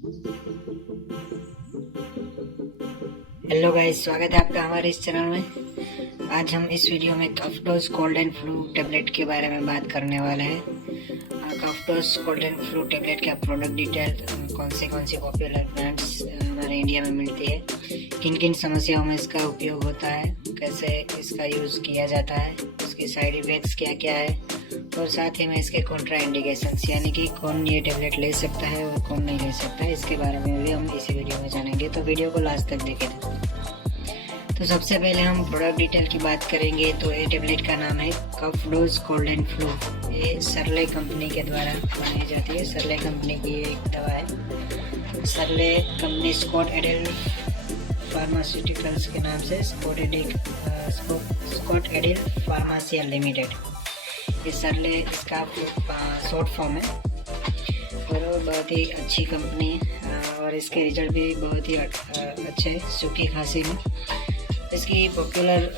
Hello guys, स्वागत है आपका हमारे इस चैनल में। आज हम इस वीडियो में कफ-डोज कोल्ड एंड फ्लू टेबलेट के बारे में बात करने वाले हैं। कफ-डोज कोल्ड एंड फ्लू टेबलेट का प्रोडक्ट डिटेल, कौन सी पॉपुलर ब्रांड्स हमारे इंडिया में मिलती है, किन किन समस्याओं में इसका उपयोग होता है, कैसे इसका यूज़ किया जाता है, उसके साइड इफ़ेक्ट्स क्या क्या है, और साथ ही में इसके कॉन्ट्रा इंडिकेशंस यानी कि कौन ये टेबलेट ले सकता है और कौन नहीं ले सकता है, इसके बारे में भी हम इसी वीडियो में जानेंगे। तो वीडियो को लास्ट तक देखें। तो सबसे पहले हम प्रोडक्ट डिटेल की बात करेंगे। तो ये टेबलेट का नाम है कफ-डोज कोल्ड एंड फ्लू। ये सरले कंपनी के द्वारा बनाई जाती है। सरले कंपनी की एक दवा है। सरले कंपनी स्कॉट एडेल फार्मास्यूटिकल्स के नाम से स्कॉट एडेल फार्मासिया लिमिटेड, ये सरले इसका शॉर्ट फॉर्म है। और बहुत ही अच्छी कंपनी है और इसके रिजल्ट भी बहुत ही अच्छे सूखी खांसी में। इसकी पॉपुलर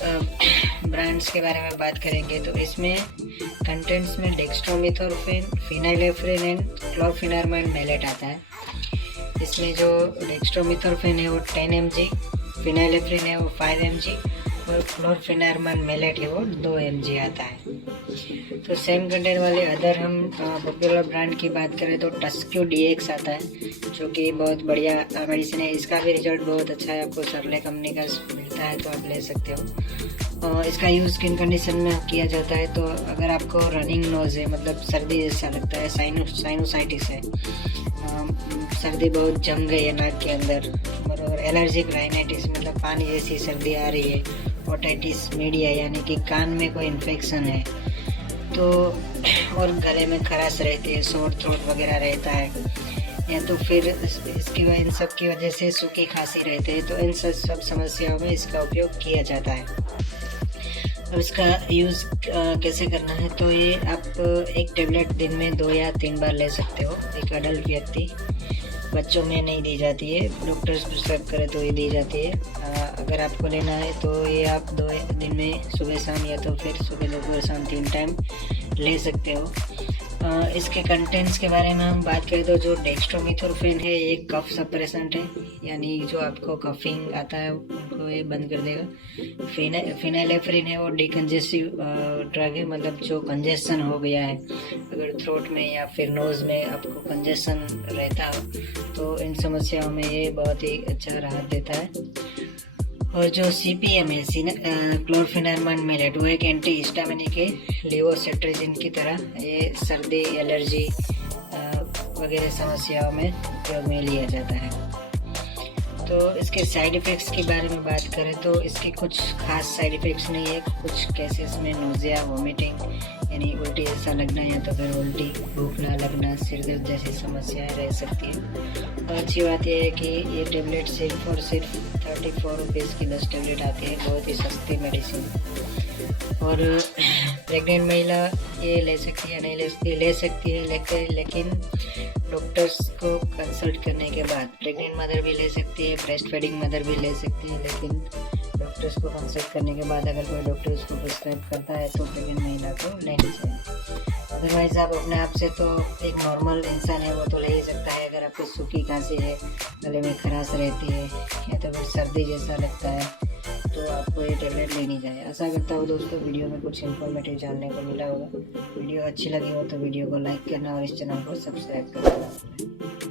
ब्रांड्स के बारे में बात करेंगे तो इसमें कंटेंट्स में डेक्स्ट्रोमेथोर्फिन, फिनाइलेफ्रिन एंड क्लोरफेनामाइड मैलेट आता है। इसमें जो डेक्स्ट्रोमेथोर्फिन है वो 10 mg, फिनाइलेफ्रिन है वो 5 mg और क्लोरफेनामाइड मैलेट है वो 2 mg आता है। तो सेम कंटेंट वाले अदर हम पॉपुलर ब्रांड की बात करें तो टस्क्यू DX आता है, जो कि बहुत बढ़िया मेडिसिन है। इसका भी रिजल्ट बहुत अच्छा है, आपको सरले कंपनी का मिलता है तो आप ले सकते हो। इसका यूज़ स्किन कंडीशन में किया जाता है। तो अगर आपको रनिंग नोज है, मतलब सर्दी जैसा लगता है, साइनोसाइटिस है, सर्दी बहुत जम गई है नाक के अंदर, और एलर्जिक राइनाइटिस मतलब पानी जैसी सर्दी आ रही है, ओटाइटिस मीडिया यानी कि कान में कोई इन्फेक्शन है, तो और गले में खराश रहती है, सोर थ्रोट वगैरह रहता है, या तो फिर इन सब की वजह से सूखी खांसी रहती है, तो इन सब समस्याओं में इसका उपयोग किया जाता है। अब इसका यूज़ कैसे करना है, तो ये आप एक टेबलेट दिन में 2 या 3 बार ले सकते हो। एक अडल्ट व्यक्ति, बच्चों में नहीं दी जाती है, डॉक्टर्स प्रिस्क्राइब करे तो ये दी जाती है। अगर आपको लेना है तो ये आप 2 दिन में सुबह शाम या तो फिर सुबह दोपहर शाम 3 टाइम ले सकते हो। इसके कंटेंट्स के बारे में हम बात करें तो जो डेक्स्ट्रोमेथोर्फिन है ये कफ सप्रेसेंट है, यानी जो आपको कफिंग आता है उनको ये बंद कर देगा। फिनाइलेफ्रिन है वो डिकंजेस्टिव ड्रग है, मतलब जो कंजेशन हो गया है, अगर थ्रोट में या फिर नोज़ में आपको कंजेशन रहता हो तो इन समस्याओं में ये बहुत ही अच्छा राहत देता है। और जो CPM है, क्लोरफेनामाइड मैलेट, वो एक एंटी हिस्टामिनिक है, लेवोसेट्रिजिन की तरह। ये सर्दी, एलर्जी वगैरह समस्याओं में उपयोग में लिया जाता है। तो इसके साइड इफ़ेक्ट्स के बारे में बात करें तो इसके कुछ खास साइड इफ़ेक्ट्स नहीं है। कुछ केसेस में नोज़िया, वोमिटिंग यानी उल्टी जैसा लगना, या तो फिर उल्टी, भूख ना लगना, सिरदर्द जैसी समस्याएं रह सकती हैं। और अच्छी बात यह है कि ये टेबलेट सिर्फ 34 रुपीज़ की 10 टेबलेट आती है, बहुत ही सस्ती मेडिसिन। और प्रेग्नेंट महिला ये ले सकती है, नहीं ले सकती है, लेकिन डॉक्टर्स को कंसल्ट करने के बाद। प्रेग्नेंट मदर भी ले सकती है, ब्रेस्ट फीडिंग मदर भी ले सकती है, लेकिन डॉक्टर्स को कंसल्ट करने के बाद अगर कोई डॉक्टर उसको प्रिस्क्राइब करता है तो प्रेग्नेंट महिला को लेनी चाहिए। अदरवाइज आप अपने आप से तो एक नॉर्मल इंसान है वो तो ले ही सकता है। अगर आपको सूखी खांसी है, गले में खराश रहती है, या तो फिर सर्दी जैसा लगता है, तो आपको ये टेबलेट लेनी चाहिए। आशा करता हूँ दोस्तों वीडियो में कुछ इन्फॉर्मेटिव जानने को मिला होगा। वीडियो अच्छी लगी हो तो वीडियो को लाइक करना और इस चैनल को सब्सक्राइब करना।